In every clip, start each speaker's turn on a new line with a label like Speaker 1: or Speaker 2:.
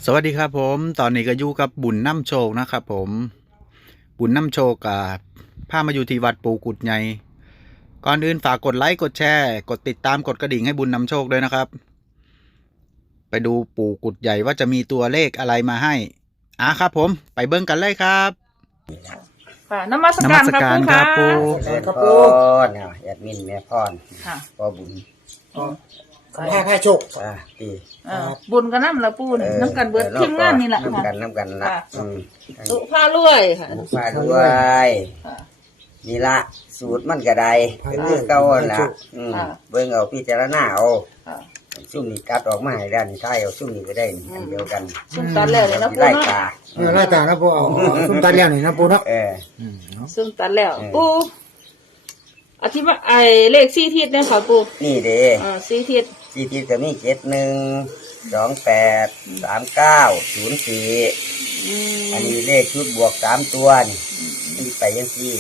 Speaker 1: สวัสดีครับผมตอนนี้ก็อยู่กับบุญน้ำโชคนะครับผมบุญน้ำโชคกับพามาอยู่ที่วัดปูกุดใหญ่ก่อนอื่นฝากกดไลค์กดแชร์กดติดตามกดกระดิ่งให้บุญน้ำโชคด้วยนะครับไปดูปูกุดใหญ่ว่าจะมีตัวเลขอะไรมาให้ครับผมไปเบิ่งกันเลยครับ
Speaker 2: ค่ะนมัสการครับปู
Speaker 3: ครับปูเนี่ยแอดมินแม่พรพ่อบุญ
Speaker 4: ผ้าโชค
Speaker 3: ดี
Speaker 2: บุญกันน้ำละปูน้ำกันเบิดทีมงานนี่แหละ
Speaker 3: น้ำกันละ
Speaker 2: สุภาพรวยค่ะ
Speaker 3: สุภาพรวยนี่ละสูตรมันกระไดคือเก่าละเบิ่งเอาพิจารณาเอาซุ่มนี่กัดออกมาให้ด้านท้ายเอาซุ่มนี่ก็ได้อันเดียวกัน
Speaker 2: ซุ่มตัดแล้วเลยนะปู
Speaker 3: ไล่
Speaker 2: เนาะ
Speaker 4: ไล่ตานะปูเอาซุ่มตัดแล้วนี่นะปูเนาะ
Speaker 2: ซุ่มตัดแล้วปูอธิบายเลข4ทิศเนี่ยค่ะปู
Speaker 3: นี่เด้
Speaker 2: 4ทิศ
Speaker 3: ก็มี71283904อันนี้เลขชุดบวก3ตัวนี่ไปยังซี่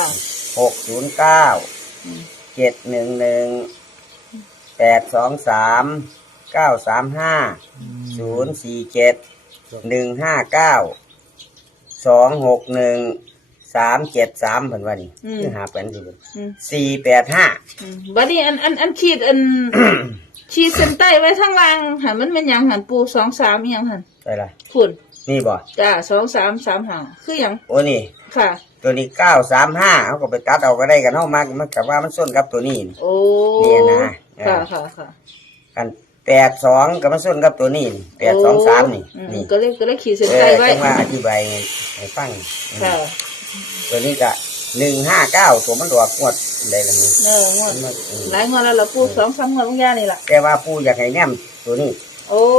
Speaker 3: 609735309350159261373เพิ่นว่านี่คือหาเป็นสิ485
Speaker 2: บัดนี้อันขีดขีดเส้นใต้ไว้ข้างล่างหันมันเป็นหยังหันปู23อีหยังหัน
Speaker 3: ได้ล่ะ
Speaker 2: ฝุ่น
Speaker 3: นี่บ่
Speaker 2: จ้า2335คือหยัง
Speaker 3: โอ้นี่
Speaker 2: ค่ะ
Speaker 3: ตัวนี้935เฮาก็ไปตัดเอาก็ได้กันเฮามันก็ว่ามันส่วนกับตัวนี้
Speaker 2: โอ้
Speaker 3: นี่นะ
Speaker 2: ค่ะ
Speaker 3: กัน82ก็มันส่วนกับตัวนี้823นี่
Speaker 2: ก็เลยขีดเส้นใต้ไว้
Speaker 3: จังว่าอธิบายให้ฟัง
Speaker 2: ค่ะ
Speaker 3: ตัวนี้ก็159ตัวมันดอกงวดได้แล้วนี่
Speaker 2: งวดหลายงวดแล้วล่ะปู2-3งวดบางอย่างนี่ล่ะ
Speaker 3: แต่ว่าปูอยากให้แนมตัวนี้
Speaker 2: โอ้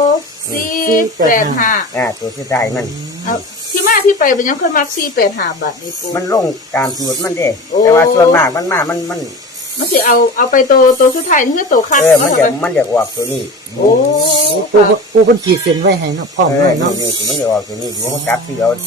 Speaker 2: 485
Speaker 3: ตัวสุดท้ายมัน
Speaker 2: ที่มาที่ไปเป็นยังคนมัก485บาทนี่ปู
Speaker 3: มันลงตามสูตรมันเด้แต่ว่าส่วนมากมัน
Speaker 2: สิเอาไปตัวสุดท้ายนี่คือตัวคัด
Speaker 3: มันอยากออกตัวนี้
Speaker 2: โอ้
Speaker 4: ปูเพิ่นขีดเส้นไว้ให้เนาะพร้อมด้วยเนาะ
Speaker 3: นี่มันอยากออกตัวนี้อยู่มันกลับที่เอา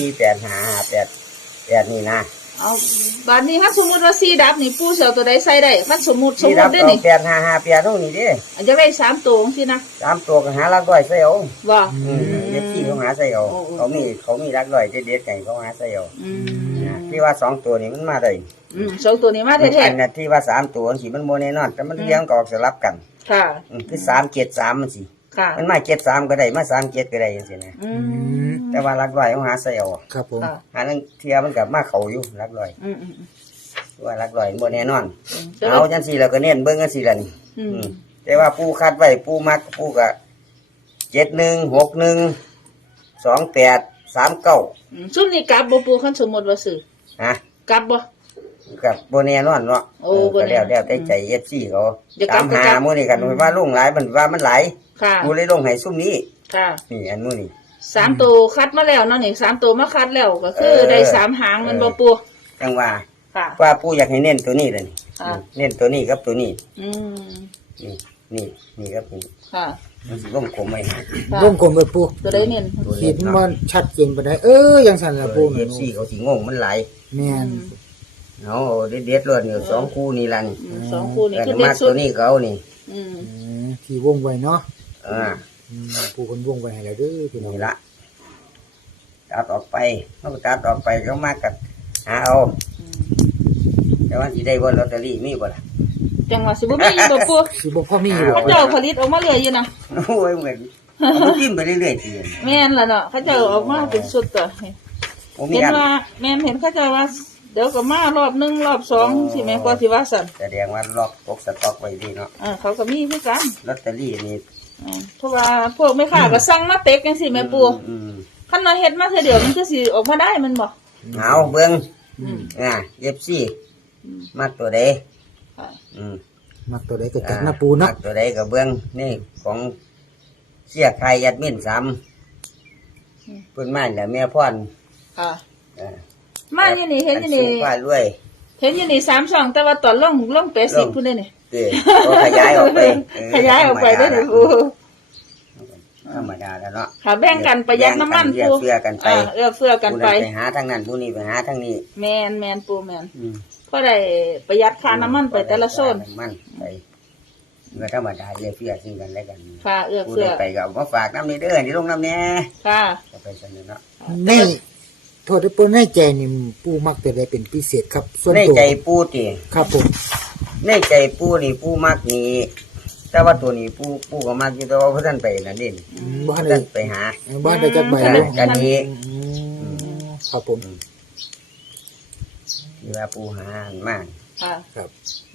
Speaker 3: 8นี่นะ
Speaker 2: เอาบาทนี้ถ้าสมมุติว่า4ดับนี่ปูสิเอาตัวใดใส่ได้คันสมมุติได้นี่
Speaker 3: 855ตรงนี้เด้
Speaker 2: อันจะได้3ตัวจังซี่นะ
Speaker 3: 3ตัวก็หาหลักร้อยใส่เอา
Speaker 2: บ่
Speaker 3: เด็ดที่เขาหาใส่เอาเขามีหลักร้อยเด็ดๆให้เขาหาใส่เอาที่ว่า2ตัวนี้มันมาได้
Speaker 2: 2ตัวนี้มาแท้
Speaker 3: ๆอันนั้นที่ว่า3ตัวสิมันบ่แน่นอนแต่มันเลี้ยงก็ออกสลับกัน
Speaker 2: ค่ะ
Speaker 3: คือ373มันสิมันมา73ก็ได้มา37ก็ได้จังซี่นะแต่ว่าหลักร้อยเขาหาใส่เอา
Speaker 4: ครับผม
Speaker 3: อันนั้นเทียมันก็มาเข้าอยู่หลักร้อยว่าหลักร้อยบ่แน่นอนเอาจังซี่แล้วก็เน้นเบิ่งจังซี่ล่ะนี่แต่ว่าปูคัดไว้ปูมักปูก็71612839
Speaker 2: ซุ่มนี่กลับบ่ปูคันสมมุติว่าซื้อกลับบ่
Speaker 3: กับโบเนียนอนเนาะก็แล้วแต่ใจFCเขาตามหามื้อนี้กันว่าลงหลายมันว่ามันหลายกูเลยลงให้ซุ่มนี้นี่อันมื้อนี้
Speaker 2: 3ตัวคัดมาแล้วเนาะนี่3ตัวมาคัดแล้วก็คือได้3หางมันบ่ปู
Speaker 3: จังว่าปูอยากให้เน้นตัวนี้เลยเน้นตัวนี้กับตัวนี้นี่ครับปูมันสิวงกลมไว้
Speaker 4: วงกลมเบิดปู
Speaker 2: ตัวใดเน้น
Speaker 4: ขีดมันชัดเจนปานใดจังซั่นล่ะปู
Speaker 3: FCเขาสิงงมันหลาย
Speaker 4: แม่น
Speaker 3: เอาเด็ดๆเลยนี่2คู่นี่ล่ะนี่
Speaker 2: 2คู่นี่คือเด็ดสุด
Speaker 3: ตัวนี้เขานี่
Speaker 4: ที่วงไว้เนาะปูคนวงไว้ให้แล้วเด้อพี่น้อง
Speaker 3: นี่ละตัดออกไปเขาตัดออกไปก็มากันหาเอาแต่ว่าสิได้บ่ลอตเตอรี่มีบ่ล่ะ
Speaker 2: จังว่าสิบ่มีอยู่บ่ปู
Speaker 4: สิบ่พอมีอยู่
Speaker 2: เขาเจ้าผลิตออกมาเรื่อยอยู่นะ
Speaker 3: โอ้ยเหมือนจิ้มไปเรื่อยๆที
Speaker 2: แม่นล่ะเนาะเขาเจ้าออกมาเป็นสุดตัวเห็นว่าแม่นเห็นเขาเจ้าว่าเดี๋ยวก็มารอบ1รอบ2สิแม่กว่าสิว่าซั่น
Speaker 3: แสดงว่าล็อกตกสต็อกไว้ดีเนาะ
Speaker 2: เขาก็มีคือกัน
Speaker 3: ลอตเตอรี่นี่
Speaker 2: เพราะว่าพวกแม่ค้าก็สั่งมาเต็กจังซี่แม่ปู่คันว่าเฮ็ดมาเทื่อเดียวมันคือสิออกมาได้มันบ่
Speaker 3: เอาเบิ่งFC มักตัวใด
Speaker 4: มักตัวใดก็จัดนะปูเนาะ
Speaker 3: มักตัวใดก็เบิ่งนี่ของเสียไข่ยัดมิ้น3เพิ่นมาแล้วแม่พร
Speaker 2: มาอยู่นี่เห็นอยู่นี่เห็นอยู่นี่3ช่องแต่ว่าตอนลง80พุ่นเด้นี่
Speaker 3: ขยายออกไป
Speaker 2: ได้นี่ปู
Speaker 3: ธรรมดาแล้วเนาะ
Speaker 2: แบ่งกันประหยัดน้ำมันปู
Speaker 3: เฟื่อกันไป
Speaker 2: เฟื่อกันไป
Speaker 3: หาทางนั้นผู้นี้ไปหาทางนี้
Speaker 2: แม่นปูแม่นเพราะได้ประหยัดค่าน้ำมันไปแต่ละโซน
Speaker 3: น้ำมันไปก็ธรรมดาเฟียซึ่งกันและกัน
Speaker 2: ค่ะเอื้อ
Speaker 3: ผู้
Speaker 2: เฟื้
Speaker 3: ได้
Speaker 2: อ
Speaker 3: ไปก็เอามาฝากน้ำนี่เด้อนี่ลงน้ำแน่
Speaker 2: ค่ะ
Speaker 3: ก็ไปสนุนเนาะ
Speaker 4: ในโทษปูในใจนี่ปูมักแต่ใดเป็นพิเศษครับ ส่วน
Speaker 3: ใน
Speaker 4: ตัว
Speaker 3: ใจปูติ
Speaker 4: ครับผม
Speaker 3: ในใจปูนี่ปูมักนี่แต่ว่าตัวนี้ปูก็มักอยู่แต่ว่าเพื่อนไปนั่นนี่
Speaker 4: บ้าน
Speaker 3: เพื่
Speaker 4: ได้
Speaker 3: อนไปหา
Speaker 4: บ้านได้จักใบ
Speaker 3: กัน
Speaker 4: ลง
Speaker 3: กันนี้
Speaker 4: ครับผม
Speaker 3: ที่ว่าปูหาอันมาก
Speaker 2: ค่ะ
Speaker 4: ครับ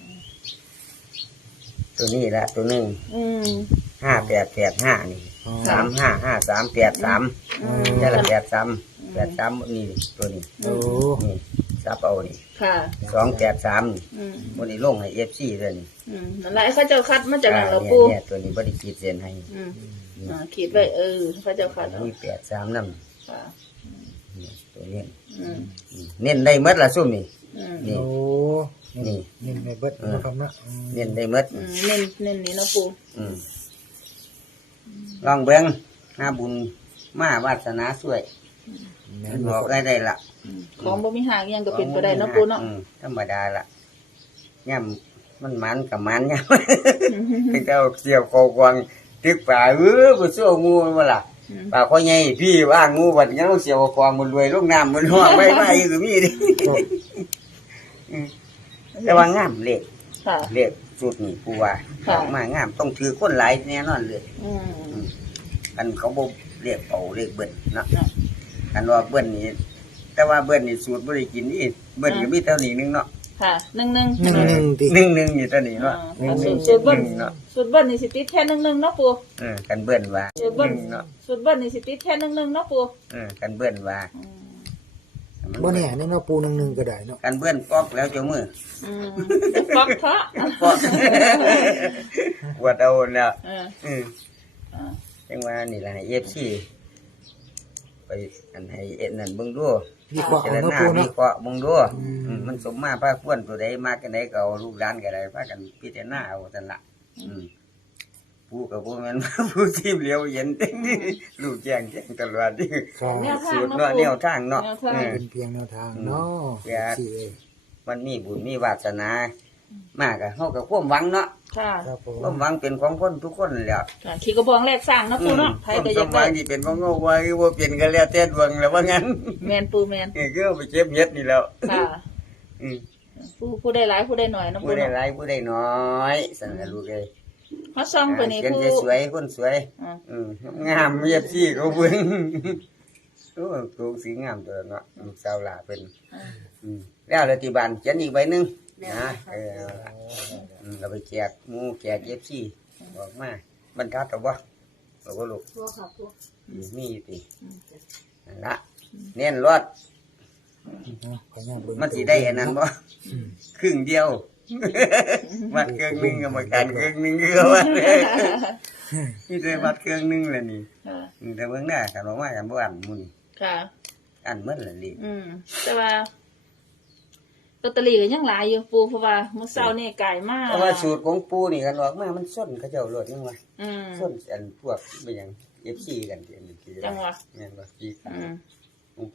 Speaker 3: ตัวนี้ละตัวหนึ่ง
Speaker 2: อืม
Speaker 3: 5885นี่
Speaker 4: อ๋อ
Speaker 3: 355383
Speaker 4: อ๋อ
Speaker 3: แต่ละ83นี่ตัวนี้
Speaker 4: โอ้
Speaker 3: นี่ซับเอานี่
Speaker 2: ค่ะ
Speaker 3: 283
Speaker 2: อืม
Speaker 3: วันนี้ลงให้ FC เลยนี่
Speaker 2: อืมนั่นแหละเขาเจ้าคัดมาจากไหนเราปู
Speaker 3: เนี่ยตัวนี้บ่ได้ขีดเส้นให้
Speaker 2: อืมขีดไว้เขาเจ้าคัดเอา
Speaker 3: มี83นำ
Speaker 2: ค่ะ
Speaker 3: ตัวนี้
Speaker 2: อืม
Speaker 3: เน้นได้หมดละซุ่มนี่
Speaker 2: อืม
Speaker 3: นี่
Speaker 4: โอ้
Speaker 3: นี่
Speaker 4: นี่ในเบิดนะครับนะ
Speaker 3: เน้นได้หมด
Speaker 2: เน้นนี่เนาะปู
Speaker 3: อืมลองเบิ่งหน้าบุญมาวาสนาสวย
Speaker 4: แม่
Speaker 3: มัน น
Speaker 4: บบ อ
Speaker 3: อก กได้ละ
Speaker 2: ของบ่มีหางยังก็เป็นไปได้เนาะปูเนาะ
Speaker 3: ธรรมดาละย่ำมันมันกับมันย่ำเป็นเจ้าเสี่ยวโกกวางตึกป่ากูสู้งูมาล่ะป่าข้อยใหญ่พี่ว่างูวัดงั้นเสี่ยวกวางมันรวยลูกน้ำมันห้องไม่ไม่ก็มีดิแต่ว่างามเล็ก
Speaker 2: ค่ะ
Speaker 3: เล็กสุดนี่กูว่า
Speaker 2: ค่ะ
Speaker 3: มางามต้องถือคนหลายแน่นอนเลย
Speaker 2: อืม
Speaker 3: กันเขาบ่เรียกเป่าเรียกเบิ้ลเนาะกันว่าเบิ้ลนี่แต่ว่าเบิ้ลนี่สูตรบ่ได้กินนี่เบิ้ลก็มีเท่านี้นึงเนาะ
Speaker 2: ค่ะหนึ่ง
Speaker 4: หนึ่งติ
Speaker 3: หนึ่งอยู่เท่านี้เนาะหนึ่ง
Speaker 2: สูตรเบิ้ล
Speaker 3: เนาะ
Speaker 2: สูตรเบิ้ลนี่สิติดแค่หนึ่งเนาะปู
Speaker 3: กันเบิ้ลว่า
Speaker 2: สูตรเบิ้ล
Speaker 3: เนาะ
Speaker 2: สูตรเบิ้ลนี่สิติดแค่หนึ่งเนาะปู
Speaker 3: กันเบิ้ลว่า
Speaker 4: บ่เนี่ยนี่เนาะปูหนึ่งก็ได้เนาะ
Speaker 3: กันเบิ้ลปอกแล้วเจ้ามือ
Speaker 2: ฟักเถอะ
Speaker 3: ปอกปวดเอาแล้ว จังว่านี่ล่ะให้ FC ไปอันให้เอ็ดนั่นเบิ่งดู
Speaker 4: วิเคราะห์
Speaker 3: เจ
Speaker 4: เอา
Speaker 3: ร
Speaker 4: เนาะ
Speaker 3: นา
Speaker 4: ปู
Speaker 3: วิ
Speaker 4: เนาะ
Speaker 3: เคราะห์เบิ่งดูมันสมมาพาควรตัวใดมากกันใดก็เอาลูกหลานก็ได้พากันพิจารณาเอาซั่นล่ะผู้กับผู้แม่น ผู้ที่เหลียวเห็นลูกแจ้งตลอดนี่
Speaker 4: ครับ
Speaker 2: แนวทาง
Speaker 3: สูตร
Speaker 2: เนาะ
Speaker 3: เนาะแนวทางเนาะ
Speaker 4: เป็นเพียงแนวทางเนาะสิเอ้ย
Speaker 3: มันมีบุญมีวาสนา มากอะเฮาก็ความหวังเนาะ
Speaker 2: ค่ะ
Speaker 4: ครับผม
Speaker 3: ความหวังเป็นของคนทุกคนแหล้ว
Speaker 2: ค่ะขี่กระบองแรกสร้างเนาะปูเนาะใครก็อยาก
Speaker 3: หวั
Speaker 2: ได้
Speaker 3: งที่เป็นของโง่ไว้บ่เป็นก็แล้วแต่ดวงแล้วว่างั้น
Speaker 2: แมนปูแมน
Speaker 3: คือเอาไปเก็บเฮ็ดนี่แล้ว
Speaker 2: ค่ะ
Speaker 3: อืม
Speaker 2: ผู้ได้หลายผู้ได้หน่อยเนาะปู
Speaker 3: ผู้ได้
Speaker 2: เนาะ
Speaker 3: หลายผู้ได้น้อยสั่นน่ะลูกเอ้ย
Speaker 2: เขาซ่องไปนี่
Speaker 3: เขียน
Speaker 2: ผู้
Speaker 3: สวยๆคนสวย งามเมียซี่เขาเบิ่งโอ้ตัวสีงามตัวเนาะลูกสาวหลาเพิ่นแล้วรัฐบาลเขียนอีกใบหนึงนะเอาล่ะเราไปแจกหมู่แจก FC บอกมาบรรทัดเอาบ่เอาบ่ลูก
Speaker 2: ตัวค่ะปู
Speaker 3: มีอยู่ตินั่นละเน้นรถ
Speaker 4: ขออนุญาตเบิ่ง
Speaker 3: มันสิได้อันนั้นบ่ครึ่งเดียววัดเครื่องหนึงกรรมการเครื่องหนึงคือว่านี่ได้วัดเครื่องหนึงแหละนี่
Speaker 2: ค่ะ
Speaker 3: แต่เบิ่งหน้ากันบ่มากันบ่อันหมู่นี่
Speaker 2: ค่ะ
Speaker 3: อันหมดละนี่
Speaker 2: แต่ว่าลอตเตอรี่ก็ยังหลายอยู่ปูเพราะว่าเมื่อเช้านี่ไก่มาก
Speaker 3: แต่ว่าสูตรของปู่นี่กันออกมามันส้นเขาเจ้ารถยังว่า
Speaker 2: อืม
Speaker 3: ส้นอันพวกเป็นหยัง FC กันที่อันนี้คือ
Speaker 2: จังหวะ
Speaker 3: แม่นบ่พี่กัน
Speaker 2: อืม
Speaker 3: ลงไป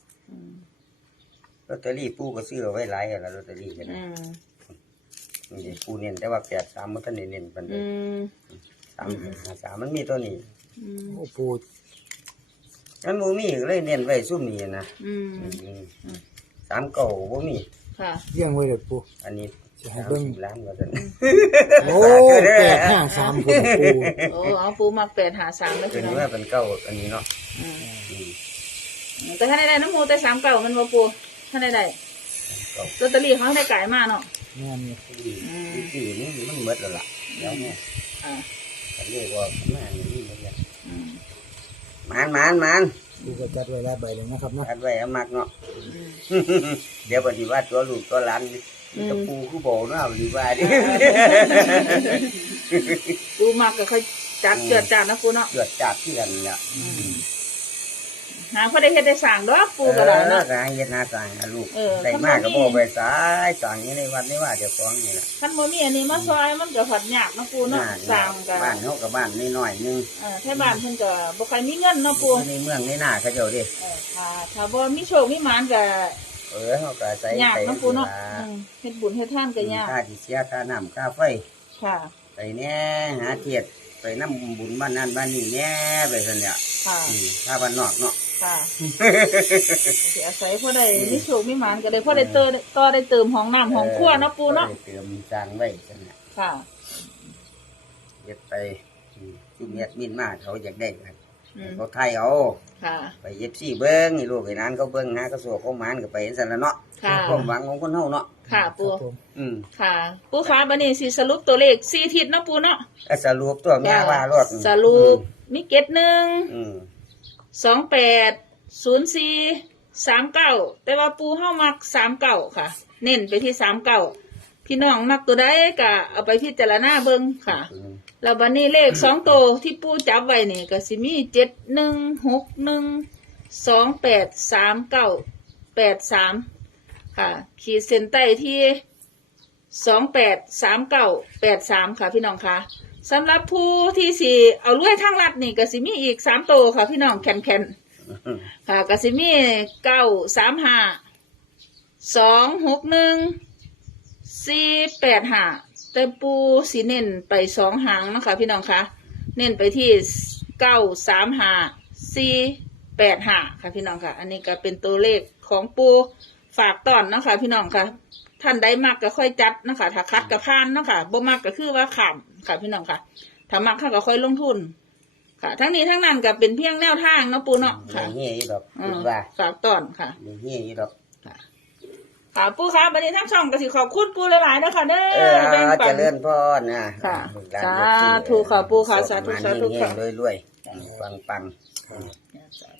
Speaker 3: ลอตเตอรี่ปู่ก็ซื้อเอาไว้หลายแล้วลอตเตอรี่กัน
Speaker 2: อืม
Speaker 3: นี่ปู่เน้นแต่ว่า83มันทันได้เน้นปานใด
Speaker 2: อืม
Speaker 3: 353มันมีตัวนี้
Speaker 2: อืม
Speaker 4: โอ้ปู
Speaker 3: มันบ่มีก็เลยเน้นไว้ซุ่มนี้นะ
Speaker 2: อืม
Speaker 3: 3เก่าบ่มี
Speaker 2: ค่ะ
Speaker 4: เลี้ยงไว้เลยปู
Speaker 3: อันนี้
Speaker 4: จะให้เบิ่ง
Speaker 3: 30ล้านว่าซั่น
Speaker 4: โอ้853คนปู
Speaker 2: โอ้เอาปูมัก853แล้ว
Speaker 3: ตัว
Speaker 2: พี่น้อ
Speaker 3: นี้
Speaker 2: ง
Speaker 3: ว่าเป็นเก่าอันนี้เนาะ
Speaker 2: แต่ถ้าได้น้ำมูแต่3 9มันบ่ปูถ้าได้ลอตเตอรี่เขาได้ไก่มากเนาะ
Speaker 4: แม่นนี่
Speaker 3: ที่นี่มันหมดแล้วล่ะแล้วเนี่ย
Speaker 2: อ่า
Speaker 3: ก็เรียกว่ามาอันนี้หมดแล้ว
Speaker 2: อืม
Speaker 3: มัน
Speaker 4: ปูก็จัดไว้หลายใบเลยนะครับเนาะ
Speaker 3: อัดไว้เอามักเนาะเดี๋ยวปฏิวัติตัวลูกตัวหลานตะปูคือโบเนาะปฏิวัติ
Speaker 2: ปูมักก็ค่อยจัดเจือดจานนะปูเนาะ
Speaker 3: เกิดจากที่กันเนี่ย
Speaker 2: หาพอได้เฮ็ดได้สร้างดอกปูก็ได้เนาะ
Speaker 3: หาเฮ็ดหาสร้างหาลูก
Speaker 2: เออ
Speaker 3: ได้มากก็บ่ไปสายสร้างอยู่ในวัดในว่าเจ้าของนี่ล่ะ
Speaker 2: คันบ่มีอันนี้มาซอยมันก็ผัดยากเนาะปูเนาะสร้างก็
Speaker 3: บ้านเฮากับบ้านน้อยๆนึง
Speaker 2: แค่บ้านเพิ่นก็บ่ค่อยมีเงินเนาะปู
Speaker 3: ในเมืองในหน้าเขาเจ้าเด้
Speaker 2: ถ้าบ่มีโชคมีหมานก็
Speaker 3: เฮาก็ใส่
Speaker 2: ยาก
Speaker 3: ไป
Speaker 2: เนาะปูเนาะเฮ็ดบุญเฮ็ดทานก็ยาก
Speaker 3: ค่าที่เสียค่าน้ำค่าไฟ
Speaker 2: ค่ะ
Speaker 3: ไปแน่หาเทียดไปน้ำบุญบ้านนั้นบ้านนี้แน่ไปซั่นแหละ
Speaker 2: ค่ะ
Speaker 3: ถ้าบ้านนอกเนาะ
Speaker 2: ค่ะสิอาศัยพ่อได้มีโชคมีหมานก็ได้พ่อได้ต่อได้เติมห้องน้ำห้องครัวเนาะปูเนาะ
Speaker 3: ได้เติมสร้างไว้ซั่นน่ะ
Speaker 2: ค่ะ
Speaker 3: เฮ็ดไปจุ่มเฮ็ดมินมาเขาอยากได้กัน
Speaker 2: อืม
Speaker 3: เขาไทยเอา
Speaker 2: ค่ะ
Speaker 3: ไปเย็บซี่เบิ้งนี่ลูกไอ้นั้นเขาเบิ้งหาเขาสู้เขาหมานก็ไปซั่นละเนาะ
Speaker 2: ค่ะ
Speaker 3: ความหวังของคนเฮาเนาะ
Speaker 2: ค่ะ
Speaker 4: ค
Speaker 2: ปู
Speaker 4: รับผม
Speaker 2: ค่ะ ปูคะบัดนี้สิสรุปตัวเลข4ทิศเนาะปูเนาะ
Speaker 3: สรุปตัวแม่ว่ารถ
Speaker 2: สรุปมีเกตหนึ่ง
Speaker 3: อืม
Speaker 2: 280439แต่ว่าปูเฮามัก39ค่ะ เน้นไปที่39พี่น้องมักตัวใดก็เอาไปพิจารณาเบิ่งค่ะ
Speaker 3: อืม
Speaker 2: แล้วบัดนี้เลข2ตัวที่ปูจับไว้นี่ก็สิมี7161283983ค่ะ ขีดเส้นใต้ที่283983ค่ะพี่น้องค่ะสำหรับผู้ที่สิเอารวยทางลัดนี่ก็สิมีอีก3ตัวค่ะพี่น้องแคนๆค่ะก็สิมี935261485แต่ปูสิเน้นไป2หางเนาะคะพี่น้องคะเน้นไปที่9358485ค่ะพี่น้องค่ะ อันนี้ก็เป็นตัวเลขของปูฝากตอนเนาะค่ะพี่น้องค่ะ ท่านใดมักก็ค่อยจัดเนาะคะถ้าคัดกับพานเนาะค่ะบ่มักก็คือว่าขามค่ะพี่น้องค่ะถ้ามักเขาก็ค่อยลงทุนค่ะ ทั้งนี้ทั้งนั้นก็เป็นเพียงแนวทางเนาะปูเนาะค่ะ
Speaker 3: ไม่เฮียอยู่ดอก
Speaker 2: อื
Speaker 3: คิ
Speaker 2: ม
Speaker 3: ดว่า
Speaker 2: ฝากตอนค่ะ
Speaker 3: ไม่เฮียอยู่ดอก
Speaker 2: ค่ะปูค่ะบัดนี้ทั้งช่องก็สิขอบคุณปูหลายๆเนาะค่ะเด้อแบ่งปั
Speaker 3: เจ
Speaker 2: น
Speaker 3: ริญพรนะ
Speaker 2: ค่ะ
Speaker 3: ลูกหลาน
Speaker 2: สาธุค่ะปู่ค่ะสาธุ
Speaker 3: ประมณ
Speaker 2: สาธุค่ะ
Speaker 3: เฮียๆรวยๆปังๆ
Speaker 2: สา